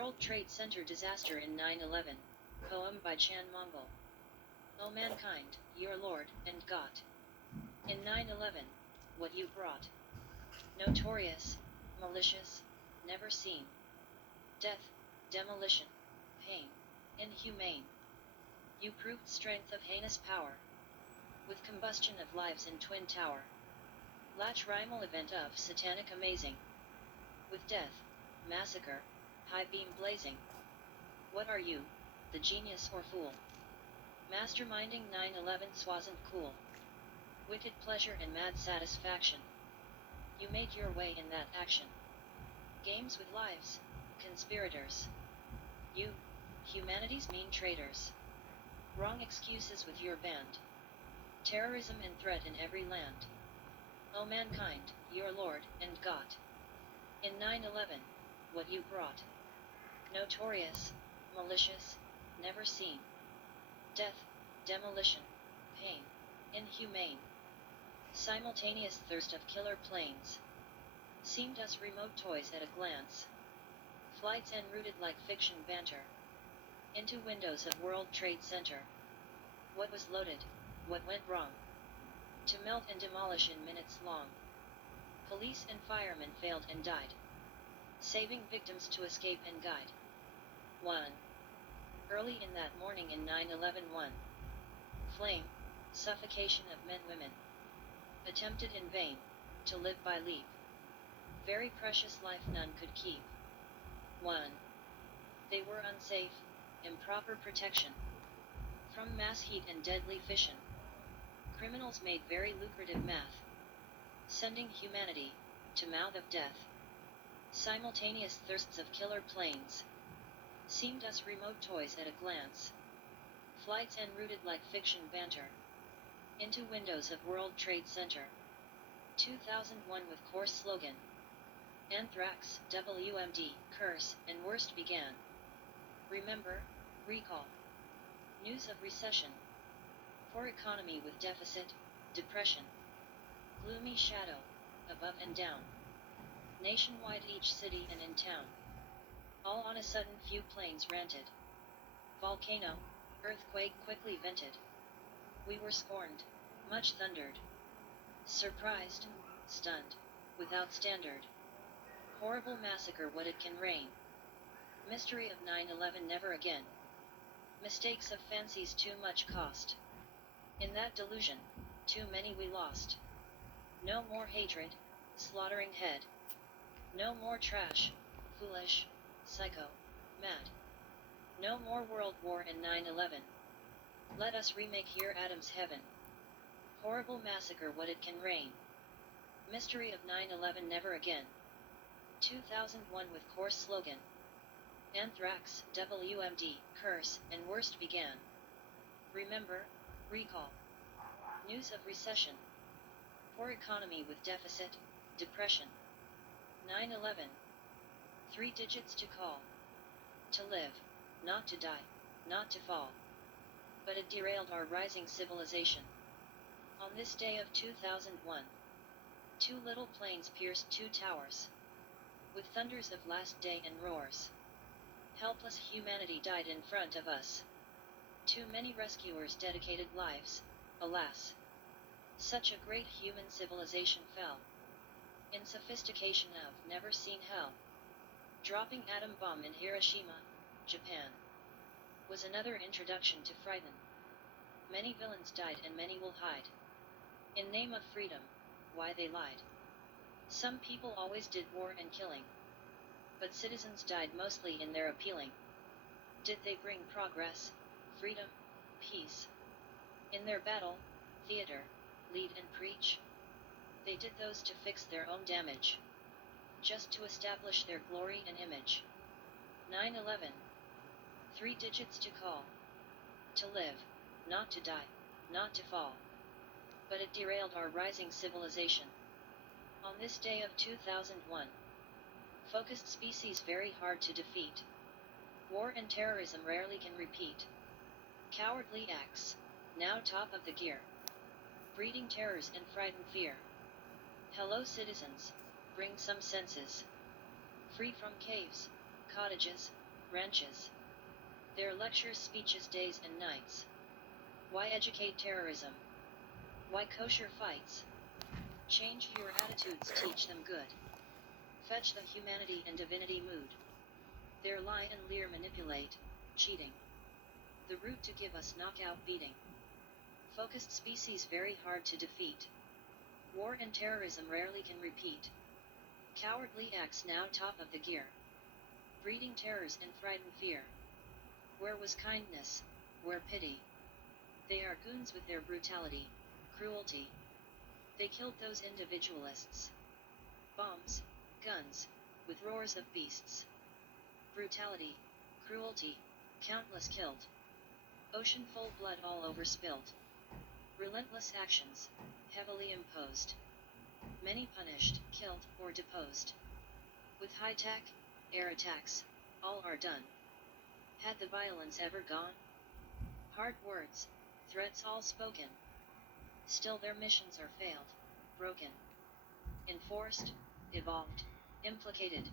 World Trade Center Disaster in 9/11. Poem by Chan Mongol. O mankind, your Lord and God. In 9/11, what you brought. Notorious, malicious, never seen. Death, demolition, pain, inhumane. You proved strength of heinous power. With combustion of lives in Twin Tower. Latch rimal event of satanic amazing. With death, massacre, high beam blazing. What are you, the genius or fool? Masterminding 9/11 swasn't cool. Wicked pleasure and mad satisfaction. You made your way in that action. Games with lives, conspirators. You, humanity's mean traitors. Wrong excuses with your band. Terrorism and threat in every land. O mankind, your Lord and God. In 9/11, what you brought. Notorious, malicious, never seen. Death, demolition, pain, inhumane. Simultaneous thirst of killer planes. Seemed us remote toys at a glance. Flights en routed like fiction banter. Into windows of World Trade Center. What was loaded, what went wrong. To melt and demolish in minutes long. Police and firemen failed and died. Saving victims to escape and guide. 1. Early in that morning in 9/11 1. Flame, suffocation of men women. Attempted in vain, to live by leave. Very precious life none could keep. 1. They were unsafe, improper protection. From mass heat and deadly fission. Criminals made very lucrative math. Sending humanity, to mouth of death. Simultaneous thirsts of killer planes. Seemed us remote toys at a glance. Flights en routed like fiction banter. Into windows of World Trade Center. 2001 with course slogan. Anthrax, WMD, curse, and worst began. Remember, recall. News of recession. Poor economy with deficit, depression. Gloomy shadow, above and down. Nationwide each city and in town. All on a sudden few planes ranted. Volcano, earthquake quickly vented. We were scorned, much thundered. Surprised, stunned, without standard. Horrible massacre what it can rain. Mystery of 9/11 never again. Mistakes of fancies too much cost. In that delusion, too many we lost. No more hatred, slaughtering head. No more trash, foolish, psycho, mad. No more world war and 9/11. Let us remake here Adam's heaven. Horrible massacre what it can rain. Mystery of 9/11 never again. 2001 with course slogan. Anthrax, WMD, curse, and worst began. Remember, recall. News of recession. Poor economy with deficit, depression. 9/11. 3 digits to call. To live, not to die, not to fall. But it derailed our rising civilization. On this day of 2001. 2 little planes pierced 2 towers. With thunders of last day and roars. Helpless humanity died in front of us. Too many rescuers dedicated lives, alas. Such a great human civilization fell. In sophistication of never seen hell. Dropping atom bomb in Hiroshima, Japan. Was another introduction to frighten. Many villains died and many will hide. In name of freedom, why they lied. Some people always did war and killing. But citizens died mostly in their appealing. Did they bring progress, freedom, peace? In their battle, theater, lead and preach? They did those to fix their own damage. Just to establish their glory and image. 9/11. 3 digits to call. To live, not to die, not to fall. But it derailed our rising civilization. On this day of 2001. Focused species very hard to defeat. War and terrorism rarely can repeat. Cowardly acts, now top of the gear. Breeding terrors and frightened fear. Hello citizens, bring some senses. Free from caves, cottages, ranches. Their lectures, speeches, days and nights. Why educate terrorism? Why kosher fights? Change your attitudes, teach them good. Fetch the humanity and divinity mood. Their lie and leer, manipulate, cheating. The route to give us knockout beating. Focused species very hard to defeat. War and terrorism rarely can repeat. Cowardly acts now top of the gear. Breeding terrors and frighten fear. Where was kindness? Where pity? They are goons with their brutality, cruelty. They killed those individualists. Bombs, guns, with roars of beasts. Brutality, cruelty, countless killed. Ocean full, blood all over spilled. Relentless actions, heavily imposed. Many punished, killed, or deposed. With high-tech, air attacks, all are done. Had the violence ever gone? Hard words, threats all spoken. Still their missions are failed, broken. Enforced, evolved, implicated.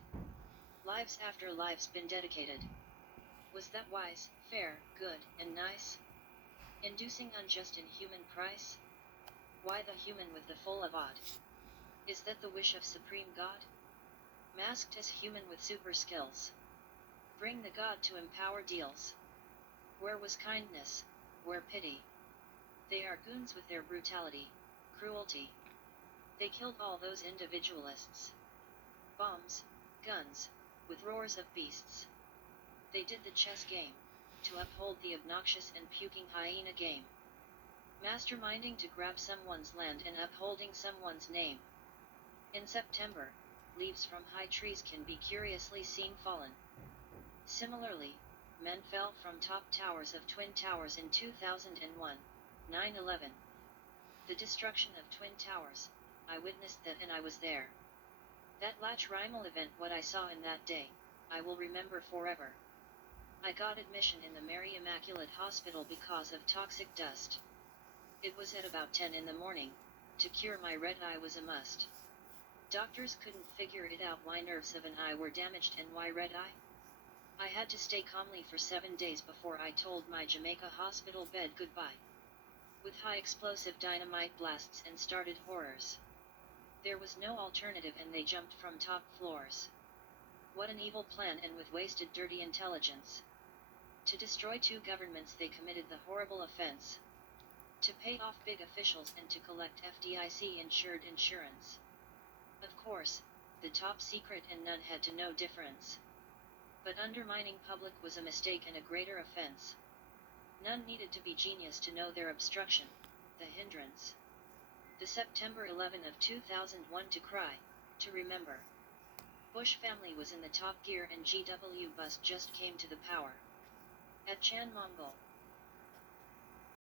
Lives after lives been dedicated. Was that wise, fair, good, and nice? Inducing unjust inhuman price? Why the human with the full of odd? Is that the wish of Supreme God? Masked as human with super skills. Bring the God to empower deals. Where was kindness? Where pity? They are goons with their brutality, cruelty. They killed all those individualists. Bombs, guns, with roars of beasts. They did the chess game, to uphold the obnoxious and puking hyena game. Masterminding to grab someone's land and upholding someone's name. In September, leaves from high trees can be curiously seen fallen. Similarly, men fell from top towers of Twin Towers in 2001, 9/11. The destruction of Twin Towers, I witnessed that and I was there. That Latch Rimal event, what I saw in that day, I will remember forever. I got admission in the Mary Immaculate Hospital because of toxic dust. It was at about 10 in the morning, to cure my red eye was a must. Doctors couldn't figure it out why nerves of an eye were damaged and why red eye. I had to stay calmly for 7 days before I told my Jamaica hospital bed goodbye. With high explosive dynamite blasts and started horrors. There was no alternative and they jumped from top floors. What an evil plan, and with wasted dirty intelligence. To destroy 2 governments they committed the horrible offense. To pay off big officials and to collect FDIC insured insurance. Of course, the top secret and none had to know difference. But undermining public was a mistake and a greater offense. None needed to be genius to know their obstruction, the hindrance. The September 11 of 2001 to cry, to remember. Bush family was in the top gear and GW bus just came to the power. At Chan Mongol.